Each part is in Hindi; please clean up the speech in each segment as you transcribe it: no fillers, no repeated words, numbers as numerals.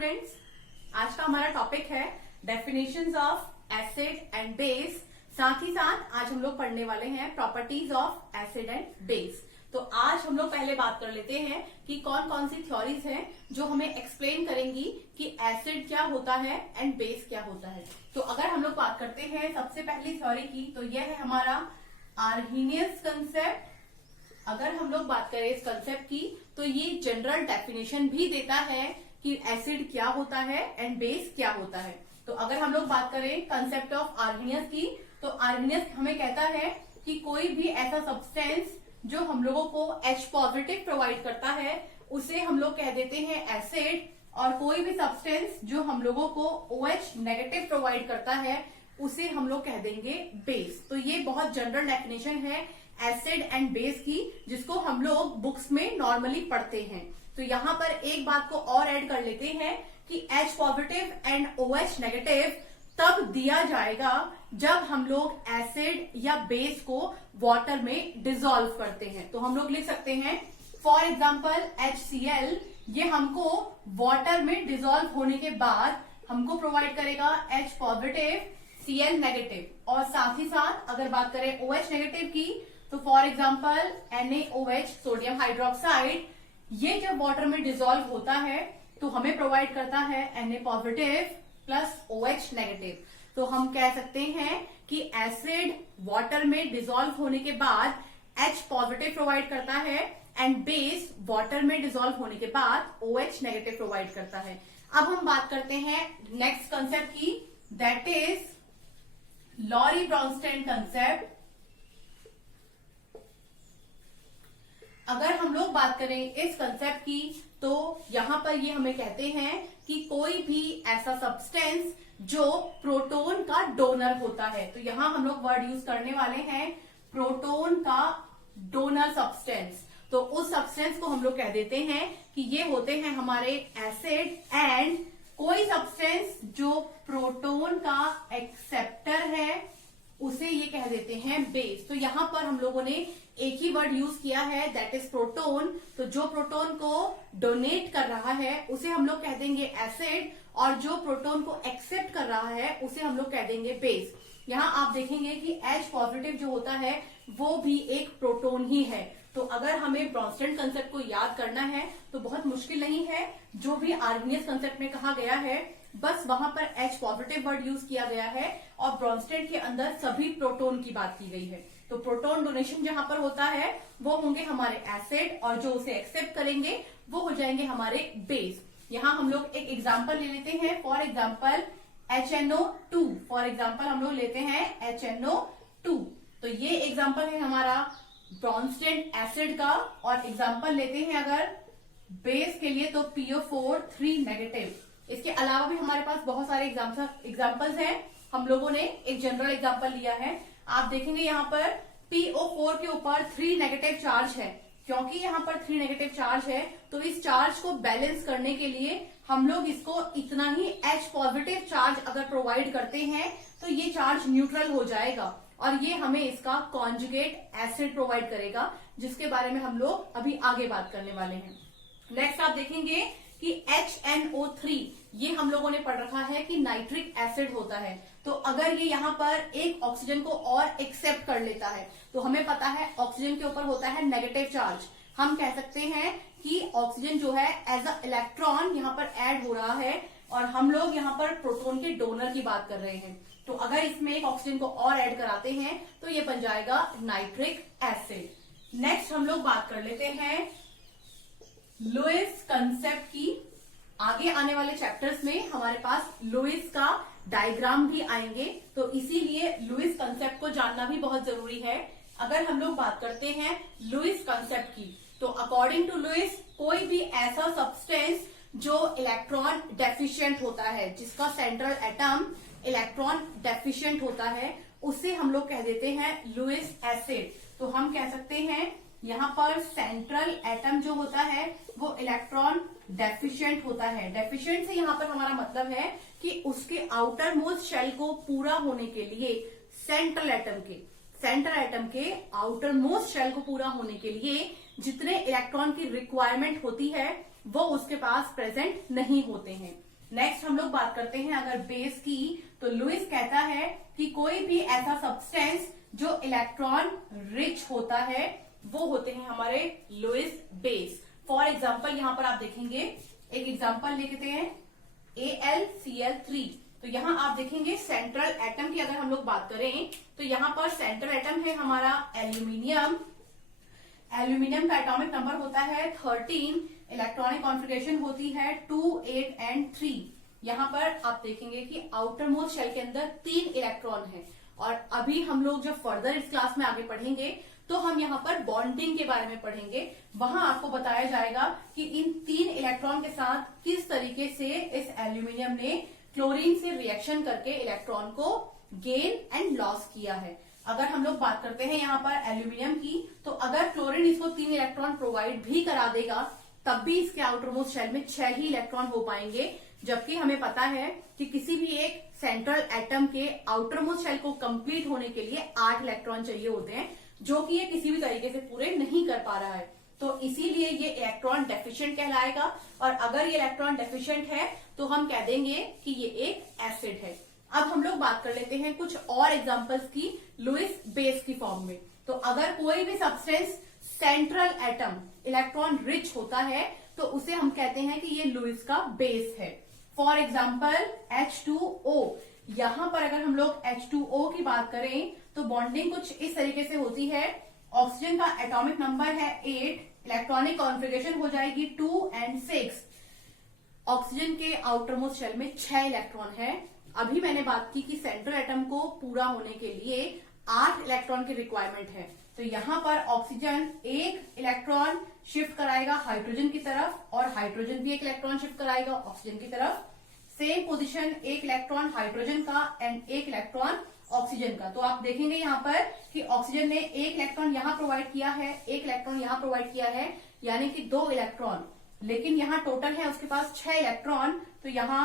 फ्रेंड्स, आज का हमारा टॉपिक है definitions of acid and base. साथ ही साथ आज हम लोग पढ़ने वाले हैं properties of acid and base. तो आज हम लोग पहले बात कर लेते हैं कि कौन कौन सी थ्योरीज हैं जो हमें एक्सप्लेन करेंगी कि एसिड क्या होता है एंड बेस क्या होता है। तो अगर हम लोग बात करते हैं सबसे पहली थ्योरी की, तो यह है हमारा आर्हीनियस कंसेप्ट। अगर हम लोग बात करें इस कंसेप्ट की, तो ये जनरल डेफिनेशन भी देता है कि एसिड क्या होता है एंड बेस क्या होता है। तो अगर हम लोग बात करें कंसेप्ट ऑफ आर्हीनियस की, तो आर्हीनियस हमें कहता है कि कोई भी ऐसा सब्सटेंस जो हम लोगों को H पॉजिटिव प्रोवाइड करता है उसे हम लोग कह देते हैं एसिड, और कोई भी सब्सटेंस जो हम लोगों को OH नेगेटिव प्रोवाइड करता है उसे हम लोग कह देंगे बेस। तो ये बहुत जनरल डेफिनेशन है एसिड एंड बेस की, जिसको हम लोग बुक्स में नॉर्मली पढ़ते हैं। तो यहाँ पर एक बात को और ऐड कर लेते हैं कि H positive and OH negative तब दिया जाएगा जब हम लोग एसिड या बेस को वाटर में डिसॉल्व करते हैं। तो हम लोग लिख सकते हैं फॉर एग्जाम्पल HCl, ये हमको वाटर में डिसॉल्व होने के बाद हमको प्रोवाइड करेगा H पॉजिटिव Cl नेगेटिव। और साथ ही साथ अगर बात करें OH नेगेटिव की, तो for example NaOH sodium hydroxide, ये जब वाटर में डिसॉल्व होता है तो हमें प्रोवाइड करता है Na positive plus OH negative. तो हम कह सकते हैं कि एसिड वाटर में डिसॉल्व होने के बाद H पॉजिटिव प्रोवाइड करता है एंड बेस वाटर में डिसॉल्व होने के बाद OH नेगेटिव प्रोवाइड करता है। अब हम बात करते हैं नेक्स्ट कंसेप्ट की, दैट इज लॉरी-ब्रॉन्स्टेन कंसेप्ट। अगर हम लोग बात करें इस कंसेप्ट की, तो यहां पर ये हमें कहते हैं कि कोई भी ऐसा सब्सटेंस जो प्रोटॉन का डोनर होता है, तो यहां हम लोग वर्ड यूज करने वाले हैं प्रोटॉन का डोनर सब्सटेंस। तो उस सब्सटेंस को हम लोग कह देते हैं कि ये होते हैं हमारे एसिड, एंड कोई सब्सटेंस जो प्रोटॉन का एक्सेप्टर है उसे ये कह देते हैं बेस। तो यहां पर हम लोगों ने एक ही वर्ड यूज किया है, दैट इज प्रोटॉन। तो जो प्रोटॉन को डोनेट कर रहा है उसे हम लोग कह देंगे एसिड, और जो प्रोटॉन को एक्सेप्ट कर रहा है उसे हम लोग कह देंगे बेस। यहां आप देखेंगे कि H पॉजिटिव जो होता है वो भी एक प्रोटॉन ही है। तो अगर हमें ब्रॉन्स्टेन कंसेप्ट को याद करना है तो बहुत मुश्किल नहीं है, जो भी आर्हीनियस कंसेप्ट में कहा गया है बस वहां पर H पॉजिटिव वर्ड यूज किया गया है और ब्रॉन्स्टेन के अंदर सभी प्रोटॉन की बात की गई है। तो प्रोटॉन डोनेशन जहां पर होता है वो होंगे हमारे एसिड, और जो उसे एक्सेप्ट करेंगे वो हो जाएंगे हमारे बेस। यहां हम लोग एक एग्जांपल ले लेते हैं, for example HNO2। For example हम लोग लेते हैं HNO2। तो ये एग्जांपल है हमारा ब्रॉन्स्टेन एसिड का, और एग्जांपल लेते हैं अगर बेस के लिए तो PO4 3 नेगेटिव। इसके अलावा भी हमारे पास बहुत सारे एग्जांपल्स हैं। हम लोगों ने एक जनरल एग्जांपल लिया है, आप देखेंगे यहाँ पर PO4 के ऊपर 3 नेगेटिव चार्ज है। क्योंकि यहाँ पर 3 नेगेटिव चार्ज है तो इस चार्ज को बैलेंस करने के लिए हम लोग इसको इतना ही H पॉजिटिव चार्ज अगर प्रोवाइड करते हैं तो ये चार्ज न्यूट्रल हो जाएगा, और ये हमें इसका कॉन्जुगेट एसिड प्रोवाइड करेगा, जिसके बारे में हम लोग अभी आगे बात करने वाले हैं। नेक्स्ट आप देखेंगे कि HNO3, ये हम लोगों ने पढ़ रखा है कि नाइट्रिक एसिड होता है। तो अगर ये यहाँ पर एक ऑक्सीजन को और एक्सेप्ट कर लेता है, तो हमें पता है ऑक्सीजन के ऊपर होता है नेगेटिव चार्ज। हम कह सकते हैं कि ऑक्सीजन जो है एज अ इलेक्ट्रॉन यहाँ पर ऐड हो रहा है, और हम लोग यहाँ पर प्रोटॉन के डोनर की बात कर रहे हैं। तो अगर इसमें एक ऑक्सीजन को और ऐड कराते हैं तो ये बन जाएगा नाइट्रिक एसिड। नेक्स्ट हम लोग बात कर लेते हैं लुईस कंसेप्ट की। आगे आने वाले चैप्टर्स में हमारे पास लुईस का डायग्राम भी आएंगे, तो इसीलिए लुईस कंसेप्ट को जानना भी बहुत जरूरी है। अगर हम लोग बात करते हैं लुईस कंसेप्ट की, तो अकॉर्डिंग टू लुईस कोई भी ऐसा सब्सटेंस जो इलेक्ट्रॉन डेफिशिएंट होता है, जिसका सेंट्रल एटम इलेक्ट्रॉन डेफिशिएंट होता है, उसे हम लोग कह देते हैं लुईस एसिड। तो हम कह सकते हैं यहाँ पर सेंट्रल एटम जो होता है वो इलेक्ट्रॉन डेफिशिएंट होता है। डेफिशिएंट से यहाँ पर हमारा मतलब है कि उसके आउटर मोस्ट शेल को पूरा होने के लिए सेंट्रल एटम के आउटर मोस्ट शेल को पूरा होने के लिए जितने इलेक्ट्रॉन की रिक्वायरमेंट होती है वो उसके पास प्रेजेंट नहीं होते हैं। नेक्स्ट हम लोग बात करते हैं अगर बेस की, तो लुईस कहता है कि कोई भी ऐसा सब्सटेंस जो इलेक्ट्रॉन रिच होता है वो होते हैं हमारे लुईस बेस। फॉर एग्जाम्पल यहां पर आप देखेंगे, एक एग्जाम्पल लेते हैं AlCl3। तो यहां आप देखेंगे सेंट्रल एटम की अगर हम लोग बात करें तो यहां पर सेंट्रल एटम है हमारा एल्यूमिनियम। एल्यूमिनियम का एटॉमिक नंबर होता है 13, इलेक्ट्रॉनिक कॉन्फ़िगरेशन होती है 2, 8 एंड 3। यहाँ पर आप देखेंगे कि आउटर मोस्ट शेल के अंदर 3 इलेक्ट्रॉन है। और अभी हम लोग जब फर्दर इस क्लास में आगे पढ़ेंगे तो हम यहाँ पर बॉन्डिंग के बारे में पढ़ेंगे। वहां आपको बताया जाएगा कि इन 3 इलेक्ट्रॉन के साथ किस तरीके से इस एल्यूमिनियम ने क्लोरीन से रिएक्शन करके इलेक्ट्रॉन को गेन एंड लॉस किया है। अगर हम लोग बात करते हैं यहाँ पर एल्यूमिनियम की, तो अगर क्लोरीन इसको 3 इलेक्ट्रॉन प्रोवाइड भी करा देगा तब भी इसके आउटर मोस्ट शेल में 6 ही इलेक्ट्रॉन हो पाएंगे। जबकि हमें पता है कि किसी भी एक सेंट्रल एटम के आउटर मोस्ट शेल को कंप्लीट होने के लिए 8 इलेक्ट्रॉन चाहिए होते हैं, जो कि ये किसी भी तरीके से पूरे नहीं कर पा रहा है। तो इसीलिए ये इलेक्ट्रॉन डेफिशिएंट कहलाएगा। और अगर ये इलेक्ट्रॉन डेफिशिएंट है तो हम कह देंगे कि ये एक एसिड है। अब हम लोग बात कर लेते हैं कुछ और एग्जांपल्स की लुईस बेस की फॉर्म में। तो अगर कोई भी substance central atom electron rich होता है तो उसे हम कहते हैं कि ये लुईस का बेस है। For example H2O। यहां पर अगर हम लोग H2O की बात करें तो बॉन्डिंग कुछ इस तरीके से होती है। ऑक्सीजन का एटॉमिक नंबर है 8, इलेक्ट्रॉनिक कॉन्फ़िगरेशन हो जाएगी 2 एंड 6। ऑक्सीजन के आउटर मोस्ट शेल में 6 इलेक्ट्रॉन है। अभी मैंने बात की कि सेंट्रल एटम को पूरा होने के लिए 8 इलेक्ट्रॉन की रिक्वायरमेंट है। तो यहाँ पर ऑक्सीजन एक इलेक्ट्रॉन शिफ्ट कराएगा हाइड्रोजन की तरफ और हाइड्रोजन भी एक इलेक्ट्रॉन शिफ्ट कराएगा ऑक्सीजन की तरफ। सेम पोजीशन, एक इलेक्ट्रॉन हाइड्रोजन का एंड एक इलेक्ट्रॉन ऑक्सीजन का। तो आप देखेंगे यहाँ पर कि ऑक्सीजन ने एक इलेक्ट्रॉन यहाँ प्रोवाइड किया है, एक इलेक्ट्रॉन यहाँ प्रोवाइड किया है, यानी कि 2 इलेक्ट्रॉन। लेकिन यहाँ टोटल है उसके पास 6 इलेक्ट्रॉन। तो यहाँ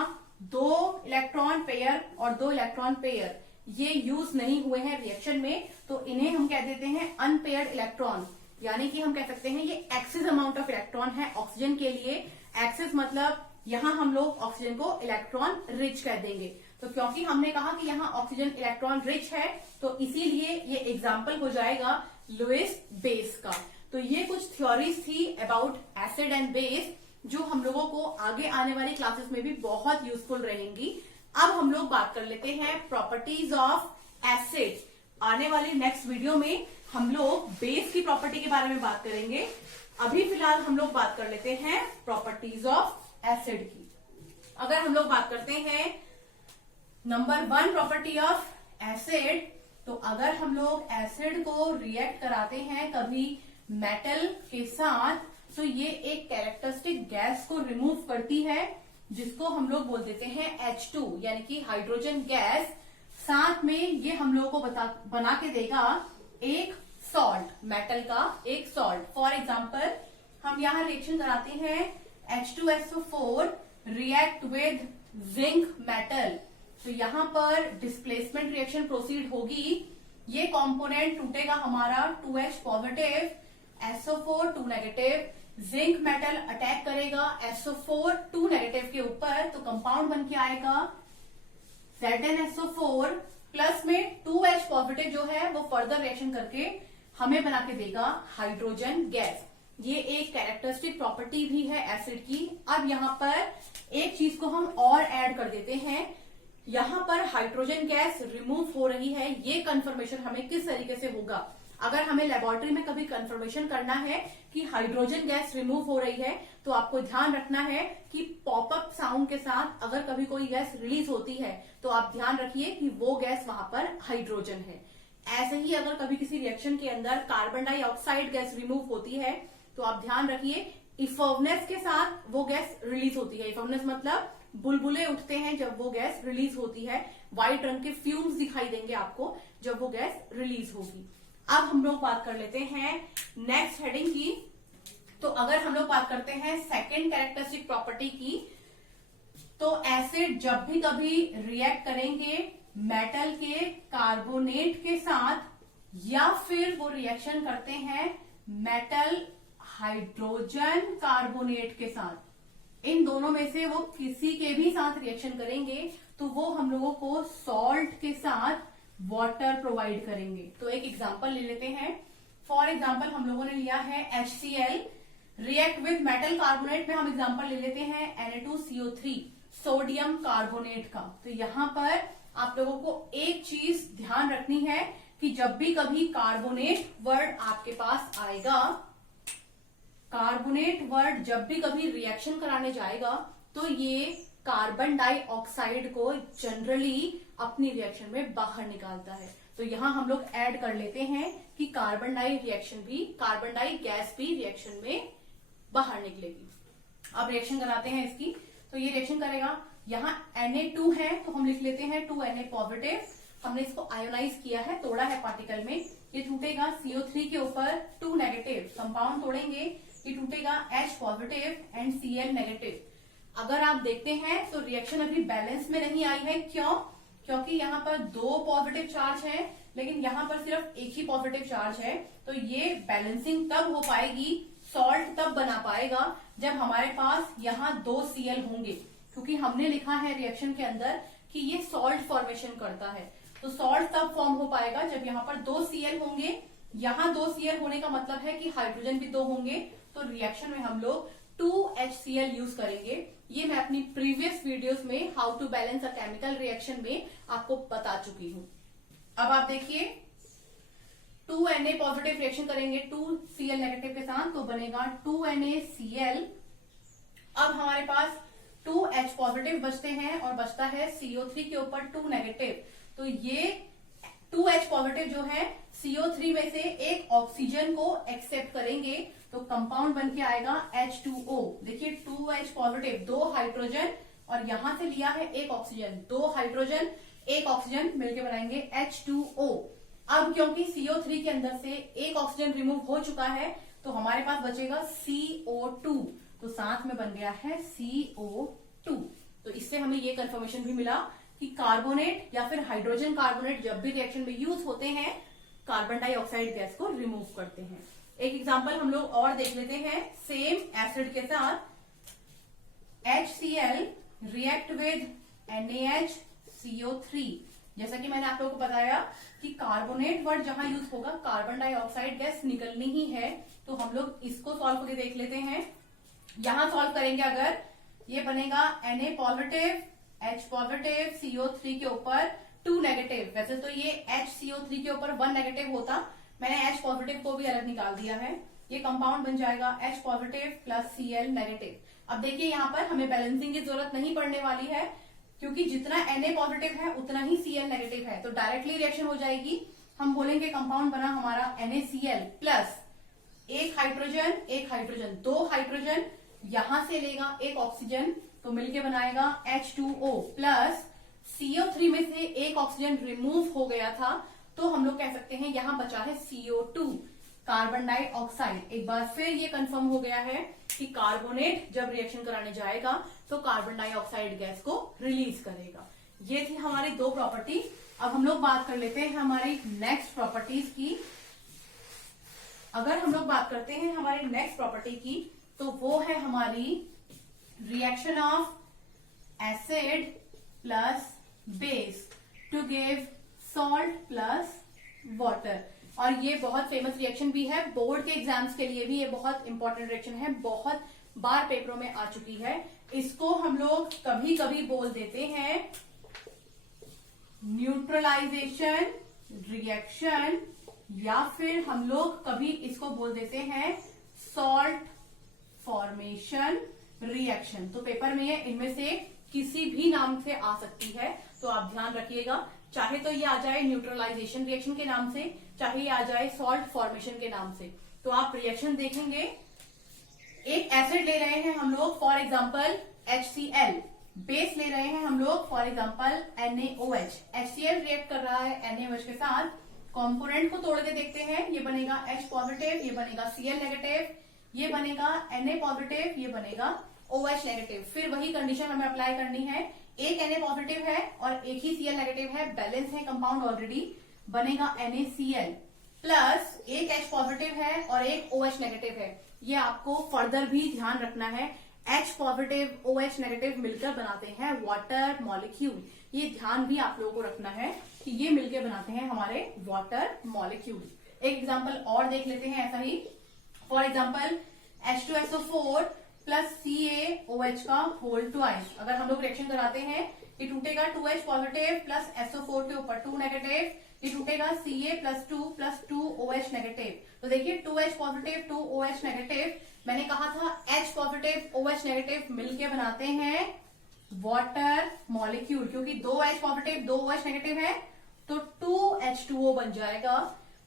2 इलेक्ट्रॉन पेयर और 2 इलेक्ट्रॉन पेयर ये यूज नहीं हुए हैं रिएक्शन में, तो इन्हें हम कह देते हैं अनपेयर्ड इलेक्ट्रॉन। यानी कि हम कह सकते हैं ये एक्सेस अमाउंट ऑफ इलेक्ट्रॉन है ऑक्सीजन के लिए। एक्सेस मतलब यहाँ हम लोग ऑक्सीजन को इलेक्ट्रॉन रिच कह देंगे। तो क्योंकि हमने कहा कि यहाँ ऑक्सीजन इलेक्ट्रॉन रिच है तो इसीलिए ये एग्जाम्पल हो जाएगा लुईस बेस का। तो ये कुछ थ्योरीज थी अबाउट एसिड एंड बेस जो हम लोगों को आगे आने वाली क्लासेस में भी बहुत यूजफुल रहेंगी। अब हम लोग बात कर लेते हैं प्रॉपर्टीज ऑफ एसिड। आने वाली नेक्स्ट वीडियो में हम लोग बेस की प्रॉपर्टी के बारे में बात करेंगे। अभी फिलहाल हम लोग बात कर लेते हैं प्रॉपर्टीज ऑफ एसिड की। अगर हम लोग बात करते हैं नंबर 1 प्रॉपर्टी ऑफ एसिड, तो अगर हम लोग एसिड को रिएक्ट कराते हैं कभी मेटल के साथ तो ये एक कैरेक्टरिस्टिक गैस को रिमूव करती है जिसको हम लोग बोल देते हैं H2 यानी कि हाइड्रोजन गैस। साथ में ये हम लोगों को बना के देगा एक सॉल्ट, मेटल का एक सॉल्ट। फॉर एग्जाम्पल हम यहाँ रिएक्शन कराते हैं H2SO4 react with zinc metal. तो यहाँ पर डिस्प्लेसमेंट रिएक्शन प्रोसीड होगी। ये कंपोनेंट टूटेगा हमारा 2H positive, SO4 2 negative. Zinc metal attack करेगा SO4 2 नेगेटिव के ऊपर, तो कंपाउंड बन के आएगा ZnSO4 प्लस में 2H पॉजिटिव जो है वो फर्दर रिएक्शन करके हमें बना के देगा हाइड्रोजन गैस। ये एक कैरेक्टरिस्टिक प्रॉपर्टी भी है एसिड की। अब यहाँ पर एक चीज को हम और ऐड कर देते हैं। यहाँ पर हाइड्रोजन गैस रिमूव हो रही है, ये कंफर्मेशन हमें किस तरीके से होगा। अगर हमें लेबोरेटरी में कभी कंफर्मेशन करना है कि हाइड्रोजन गैस रिमूव हो रही है तो आपको ध्यान रखना है कि पॉपअप साउंड के साथ अगर कभी कोई गैस रिलीज होती है तो आप ध्यान रखिए कि वो गैस वहां पर हाइड्रोजन है। ऐसे ही अगर कभी किसी रिएक्शन के अंदर कार्बन डाइऑक्साइड गैस रिमूव होती है तो आप ध्यान रखिए इफर्वनेस के साथ वो गैस रिलीज होती है। इफर्वनेस मतलब बुलबुले उठते हैं जब वो गैस रिलीज होती है, व्हाइट रंग के फ्यूम्स दिखाई देंगे आपको जब वो गैस रिलीज होगी। अब हम लोग बात कर लेते हैं नेक्स्ट हेडिंग की। तो अगर हम लोग बात करते हैं सेकेंड कैरेक्टरिस्टिक प्रॉपर्टी की, तो एसिड जब भी कभी रिएक्ट करेंगे मेटल के कार्बोनेट के साथ या फिर वो रिएक्शन करते हैं मेटल हाइड्रोजन कार्बोनेट के साथ, इन दोनों में से वो किसी के भी साथ रिएक्शन करेंगे तो वो हम लोगों को सॉल्ट के साथ वाटर प्रोवाइड करेंगे। तो एक एग्जांपल ले लेते हैं। फॉर एग्जांपल हम लोगों ने लिया है HCl react with metal carbonate में हम एग्जांपल ले लेते हैं Na2CO3 सोडियम कार्बोनेट का। तो यहां पर आप लोगों को एक चीज ध्यान रखनी है कि जब भी कभी कार्बोनेट वर्ड आपके पास आएगा, कार्बोनेट वर्ड जब भी कभी रिएक्शन कराने जाएगा तो ये कार्बन डाइऑक्साइड को जनरली अपनी रिएक्शन में बाहर निकालता है। तो यहां हम लोग ऐड कर लेते हैं कि कार्बन डाई गैस भी रिएक्शन में बाहर निकलेगी। अब रिएक्शन कराते हैं इसकी। तो ये रिएक्शन करेगा, यहाँ Na2 है तो हम लिख लेते हैं 2Na पॉजिटिव। हमने इसको आयोनाइज किया है, तोड़ा है पार्टिकल में। ये टूटेगा CO3 के ऊपर 2 नेगेटिव, कंपाउंड तोड़ेंगे ये टूटेगा H positive and Cl negative. अगर आप देखते हैं तो रिएक्शन अभी बैलेंस में नहीं आई है। क्यों? क्योंकि यहाँ पर 2 पॉजिटिव चार्ज है लेकिन यहाँ पर सिर्फ एक ही पॉजिटिव चार्ज है। तो ये बैलेंसिंग तब हो पाएगी, सॉल्ट तब बना पाएगा जब हमारे पास यहाँ 2 Cl होंगे, क्योंकि हमने लिखा है रिएक्शन के अंदर कि ये सॉल्ट फॉर्मेशन करता है। तो सॉल्ट तब फॉर्म हो पाएगा जब यहाँ पर 2 Cl होंगे। यहाँ 2 Cl होने का मतलब है कि हाइड्रोजन भी 2 होंगे। तो रिएक्शन में हम लोग 2HCl यूज करेंगे। ये मैं अपनी प्रीवियस वीडियोस में how to balance a chemical reaction में आपको बता चुकी हूँ। अब आप देखिए 2Na पॉजिटिव रिएक्शन करेंगे 2Cl नेगेटिव के साथ तो बनेगा 2NaCl। अब हमारे पास 2H पॉजिटिव बचते हैं और बचता है CO3 के ऊपर 2 नेगेटिव। तो ये 2H पॉजिटिव जो है CO3 में से एक ऑक्सीजन को एक्सेप्ट करेंगे तो कंपाउंड बन के आएगा H2O। देखिए 2H पॉजिटिव 2 हाइड्रोजन और यहां से लिया है एक ऑक्सीजन, 2 हाइड्रोजन एक ऑक्सीजन मिलके बनाएंगे H2O। अब क्योंकि CO3 के अंदर से एक ऑक्सीजन रिमूव हो चुका है तो हमारे पास बचेगा CO2, तो साथ में बन गया है CO2। तो इससे हमें ये कंफर्मेशन भी मिला कि कार्बोनेट या फिर हाइड्रोजन कार्बोनेट जब भी रिएक्शन में यूज होते हैं कार्बन डाइऑक्साइड गैस को रिमूव करते हैं। एक एग्जांपल हम लोग और देख लेते हैं सेम एसिड के साथ। HCl react with NaHCO3। जैसा कि मैंने आप लोगों को बताया कि कार्बोनेट वर्ड जहां यूज होगा कार्बन डाइऑक्साइड गैस निकलनी ही है। तो हम लोग इसको सॉल्व करके देख लेते हैं। यहां सॉल्व करेंगे अगर ये बनेगा Na positive H positive CO3 के ऊपर 2 नेगेटिव। वैसे तो ये HCO3 के ऊपर 1 नेगेटिव होता, मैंने H पॉजिटिव को भी अलग निकाल दिया है। ये कंपाउंड बन जाएगा H positive plus Cl negative. अब देखिए यहाँ पर हमें बैलेंसिंग की जरूरत नहीं पड़ने वाली है क्योंकि जितना Na पॉजिटिव है उतना ही Cl नेगेटिव है, तो डायरेक्टली रिएक्शन हो जाएगी। हम बोलेंगे कंपाउंड बना हमारा NaCl प्लस एक हाइड्रोजन 2 हाइड्रोजन, यहां से लेगा एक ऑक्सीजन तो मिलके बनाएगा H2O प्लस CO3 में से एक ऑक्सीजन रिमूव हो गया था तो हम लोग कह सकते हैं यहां बचा है CO2 कार्बन डाइऑक्साइड। एक बार फिर ये कंफर्म हो गया है कि कार्बोनेट जब रिएक्शन कराने जाएगा तो कार्बन डाइऑक्साइड गैस को रिलीज करेगा। ये थी हमारी 2 प्रॉपर्टी। अब हम लोग बात कर लेते हैं हमारी नेक्स्ट प्रॉपर्टीज की। अगर हम लोग बात करते हैं हमारी नेक्स्ट प्रॉपर्टी की तो वो है हमारी reaction of acid plus base to give salt plus water. और ये बहुत फेमस रिएक्शन भी है, बोर्ड के एग्जाम्स के लिए भी ये बहुत इंपॉर्टेंट रिएक्शन है, बहुत बार पेपरों में आ चुकी है। इसको हम लोग कभी कभी बोल देते हैं न्यूट्रलाइजेशन रिएक्शन या फिर हम लोग कभी इसको बोल देते हैं सॉल्ट फॉर्मेशन रिएक्शन। तो पेपर में ये इनमें से किसी भी नाम से आ सकती है, तो आप ध्यान रखिएगा। चाहे तो ये आ जाए न्यूट्रलाइजेशन रिएक्शन के नाम से, चाहे ये आ जाए सॉल्ट फॉर्मेशन के नाम से। तो आप रिएक्शन देखेंगे, एक एसिड ले रहे हैं हम लोग फॉर एग्जांपल HCl, बेस ले रहे हैं हम लोग for example NaOH। HCl react कर रहा है NaOH के साथ, कंपोनेंट को तोड़ के देखते हैं। ये बनेगा H पॉजिटिव, ये बनेगा Cl नेगेटिव, ये बनेगा Na पॉजिटिव, ये बनेगा OH नेगेटिव। फिर वही कंडीशन हमें अप्लाई करनी है, एक Na पॉजिटिव है और एक ही Cl नेगेटिव है, बैलेंस है कंपाउंड ऑलरेडी, बनेगा NaCl प्लस एक H पॉजिटिव है और एक OH नेगेटिव है। ये आपको फर्दर भी ध्यान रखना है। H पॉजिटिव OH नेगेटिव मिलकर बनाते हैं वाटर मॉलिक्यूल। ये ध्यान भी आप लोगों को रखना है कि ये मिलकर बनाते हैं हमारे वाटर मॉलिक्यूल। एक एग्जांपल और देख लेते हैं ऐसा ही। For example H2SO4 plus CaOH का होल ट्वाइस। अगर हम लोग रिएक्शन कराते हैं, ये टूटेगा 2H पॉजिटिव प्लस SO4 के ऊपर 2 नेगेटिव, ये टूटेगा Ca प्लस 2 OH नेगेटिव। तो देखिए 2H पॉजिटिव 2 OH नेगेटिव, मैंने कहा था H पॉजिटिव OH नेगेटिव मिलके बनाते हैं वाटर मॉलिक्यूल, क्योंकि 2H पॉजिटिव 2 OH नेगेटिव है तो 2H2O बन जाएगा।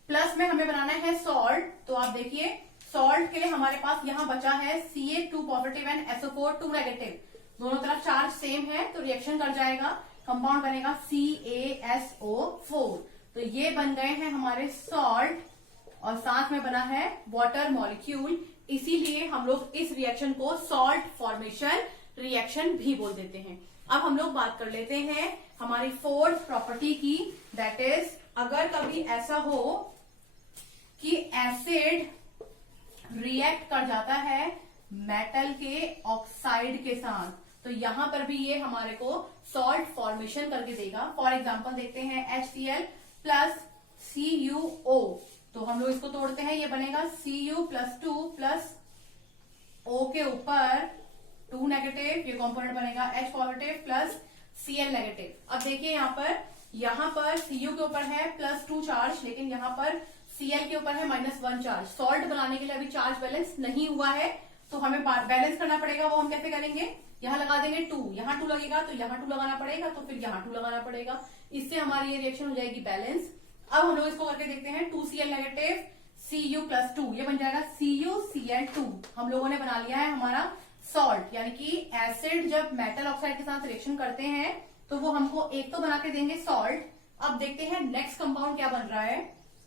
प्लस में हमें बनाना है सॉल्ट, तो आप देखिए सॉल्ट के लिए हमारे पास यहां बचा है Ca2 positive and SO4 2 negative, दोनों तरफ चार्ज सेम है तो रिएक्शन कर जाएगा, कंपाउंड बनेगा CaSO4। तो ये बन गए हैं हमारे सॉल्ट और साथ में बना है वाटर मॉलिक्यूल, इसीलिए हम लोग इस रिएक्शन को सॉल्ट फॉर्मेशन रिएक्शन भी बोल देते हैं। अब हम लोग बात कर लेते हैं हमारी फोर्थ प्रॉपर्टी की, दैट इज अगर कभी ऐसा हो कि एसिड रिएक्ट कर जाता है मेटल के ऑक्साइड के साथ, तो यहां पर भी ये हमारे को सॉल्ट फॉर्मेशन करके देगा। फॉर एग्जांपल देखते हैं HCl प्लस CuO, तो हम लोग इसको तोड़ते हैं, ये बनेगा Cu प्लस 2 प्लस O के ऊपर 2 नेगेटिव, ये कॉम्पोनेंट बनेगा H positive plus Cl negative. अब देखिए यहाँ पर Cu के ऊपर है प्लस 2 चार्ज, लेकिन यहाँ पर Cl के ऊपर है -1 चार्ज। सॉल्ट बनाने के लिए अभी चार्ज बैलेंस नहीं हुआ है, तो हमें बैलेंस करना पड़ेगा। वो हम कैसे करेंगे, यहाँ लगा देंगे 2, यहाँ 2 लगेगा तो यहाँ 2 लगाना पड़ेगा, तो फिर यहाँ 2 लगाना पड़ेगा, इससे हमारी ये रिएक्शन हो जाएगी बैलेंस। अब हम लोग इसको करके देखते हैं, 2Cl नेगेटिव Cu प्लस 2, ये बन जाएगा CuCl2। हम लोगों ने बना लिया है हमारा सॉल्ट, यानी कि एसिड जब मेटल ऑक्साइड के साथ रिएक्शन करते हैं तो वो हमको एक तो बना के देंगे सॉल्ट। अब देखते हैं नेक्स्ट कंपाउंड क्या बन रहा है।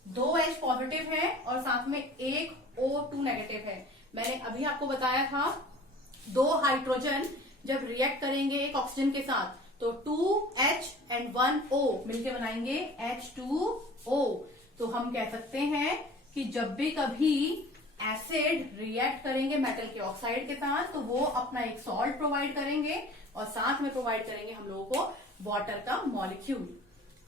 2H पॉजिटिव है और साथ में एक O2 नेगेटिव है। मैंने अभी आपको बताया था 2 हाइड्रोजन जब रिएक्ट करेंगे एक ऑक्सीजन के साथ तो 2H एंड 1 O मिलके बनाएंगे H2O। तो हम कह सकते हैं कि जब भी कभी एसिड रिएक्ट करेंगे मेटल के ऑक्साइड के साथ तो वो अपना एक सॉल्ट प्रोवाइड करेंगे और साथ में प्रोवाइड करेंगे हम लोगों को वाटर का मॉलिक्यूल।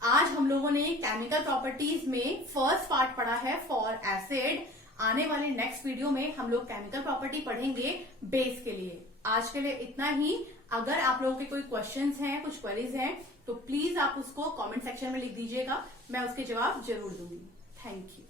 आज हम लोगों ने केमिकल प्रॉपर्टीज में फर्स्ट पार्ट पढ़ा है फॉर एसिड। आने वाले नेक्स्ट वीडियो में हम लोग केमिकल प्रॉपर्टी पढ़ेंगे बेस के लिए। आज के लिए इतना ही। अगर आप लोगों के कोई क्वेश्चंस हैं, कुछ क्वेरीज हैं, तो प्लीज आप उसको कमेंट सेक्शन में लिख दीजिएगा, मैं उसके जवाब जरूर दूंगी। Thank you.